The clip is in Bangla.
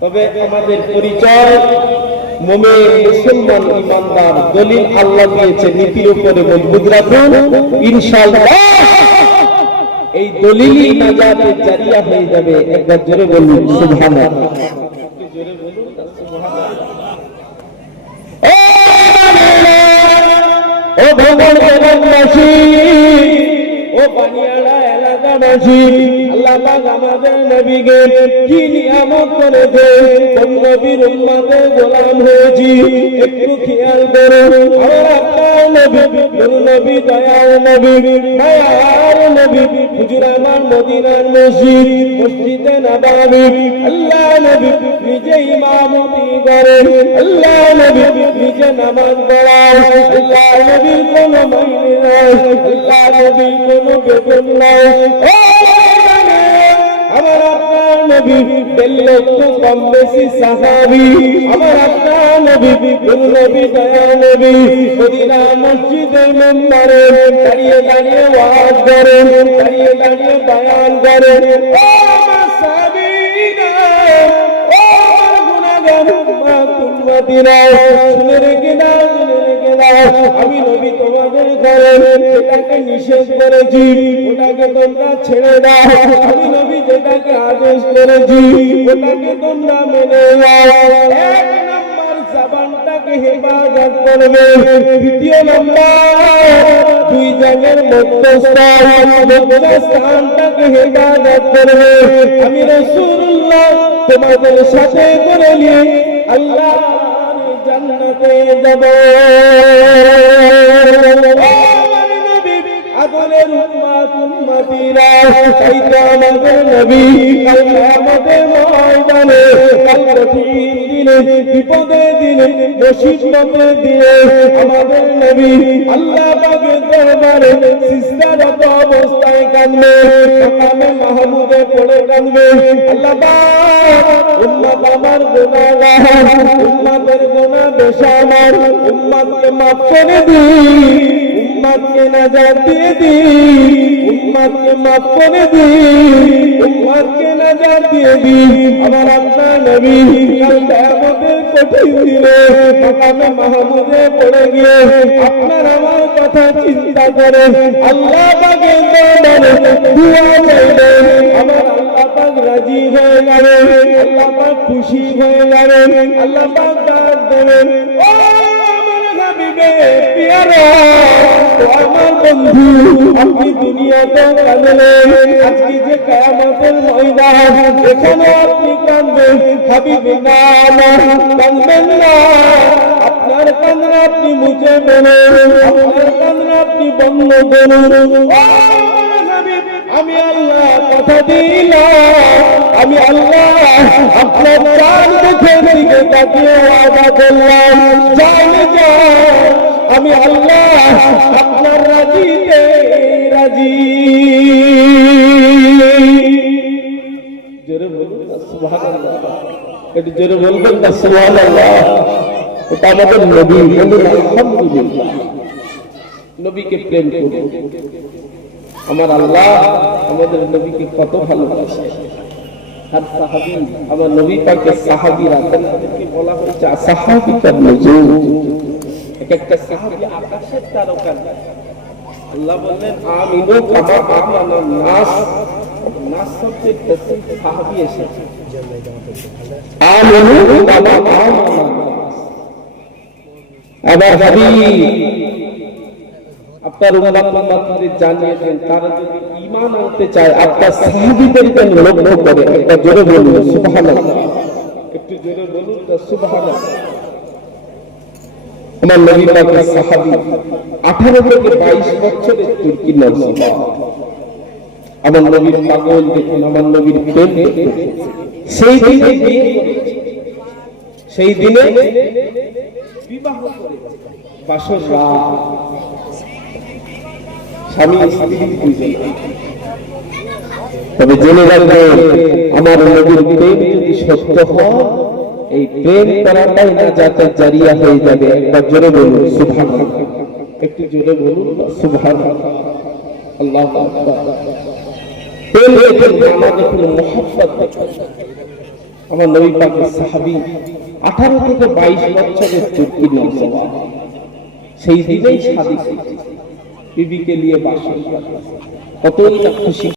তবে আমাদের পরিচয় মোমেন মুসলমান ইমানদার দলিল আল্লাহ দিয়েছে, নীতির উপরে মজবুত রাখুন। ইনশাআল্লাহ এই দলিলই নাজাতের জারিয়া হয়ে যাবে। একবার জোরে বলুন, সুবহানাল্লাহ। ও ভগবান ও বানিয়ালা এলাকাবাসী আল্লাহ পাক আমাদের নবীকে কি নিয়ামত করেছে? কোন নবীর উম্মতের গোলাম হয়েছি? একটু খেয়াল করুন আমার আপনার নবী কোন নবী দয়াল নবী, মায়ার নবী, হুজুর আমার মদিনার মসজিদ, মসজিদে নবাবী। আল্লাহ নবী নিজে ইমামতি করেন আল্লাহ নবী নিজে নামাজ পড়ান আল্লাহ নবীর কোনো মাইনে নাই, আল্লাহ নবীর কোনো বেতন নাই। নবী পেলে তো কম বেশি সাহাবি। আমার আপনার নবী কোন নবী, দয়া নবী। মদিনা মসজিদের মেম্বারে দাঁড়িয়ে দাঁড়িয়ে ওয়াজ করেন, দাঁড়িয়ে দাঁড়িয়ে বয়ান করেন। আমি নবী তোমাদের ঘরে নিষেধ করেছি, ওটাকে তোমরা ছেড়ে দাও। আমি যেটাকে আদেশ করেছি, ওটাকে তোমরা মেনে এক নম্বর জবানটাকে হেফাজত করবে। দ্বিতীয় নম্বর, দুই জনের মধ্যস্থান, মধ্যস্থানটাকে হেফাজত করবে। আমি রাসূলুল্লাহ তোমাদের সাথে করে নিয়ে আল্লাহ জান্নাতে যাব। আদলের উম্মাত উম্মতিরা, তাই তো আমাদের নবী কাল কিয়ামতের ময়দানে কাল কঠিন দিনে, বিপদের দিনে মুসিবতের দিনে আমাদের নবী আল্লাহ পাকের দরবারে সিজদারত অবস্থায় কাঁদবে মাকামে মাহমুদে পড়ে কাঁদবে। আল্লাহ উম্মত আমার গুনাহগার উম্মতের গুনাহ বেশা আমার উম্মতকে মাফ করে দিই উম্মতকে নাজাত দিয়ে দি, উম্মতকে মাফ করে দি, উম্মতকে নাজাত দিয়ে দি। আমার আপনার নবী কঠিন দিনে মাহমুদে পড়ে গিয়ে আপনার আমার কথা চিন্তা করে আল্লাহ পাকে দরবারে চাইবেন আমার আল্লাহ পাক রাজি হয়ে যাবেন আল্লাহ পাক খুশি হয়ে যাবেন আল্লাহ পাক দেবেন ও আমার বন্ধু আপনি দুনিয়াতে কাঁদলেন আজকে যে কায়ামতের ময়দান এখানে আপনি কাঁদবেন হাবিবে না কাঁদবেন না আপনার কান্না আপনি মুছে দেবেন আপনার কান্না আপনি বন্ধ হাবিব, আমি আল্লাহ কথা দিলাম আমি আপনার চাঁদ মুখের দিকে তাকিয়ে ওয়াদা করলাম জান যান আমি আল্লাহ আপনার রাজিতে রাজি জোরে বলুন একটু জোরে বলবেন না সুবহানাল্লাহ এটা আমাদের নবী আলহামদুলিল্লাহ নবীকে প্রেম করুন আমার আল্লাহ, আমাদের নবীকে কত ভালোবাসে। আমার নবী পাকের সাহাবীরা তাদেরকে বলা হয়েছে সাহাবী কার নজুম এক একটা সাহাবী আকাশের তারকা। আল্লাহ বললেন, আমিনু কামা আমানা আবার আপনার উম্মাতদের তারা যদি ঈমান আনতে চায়, আপনার সাহাবীদেরকে লক্ষ্য করে, একটা জোরে বলুন একটু জোরে বলুন আমার নবী পাকের সাহাবী 18 থেকে 22 বছরের তুর্কি নরসিংহ। আমার নবীর পাগল দেখুন, আমার নবীর প্রেম সেই দিনে বিয়ে সেই দিনে বিবাহ করেছে বাসর রাত। স্বামী, স্ত্রী দুজন তবে জেনে রাখবেন, আমার নবীর প্রেম যদি সত্য হয়, এই প্রেম করাটাই না যাতে জারিয়া হয়ে যাবে। একবার জোরে বলুন সুভান একটু জোরে বলুন সুভান আল্লাহ আমার নবী সাহাবি আঠারো থেকে বাইশ বছরের তুর্কি নৌজওয়ান সেই দিনেই বিবিকে নিয়ে করে। কতই না খুশি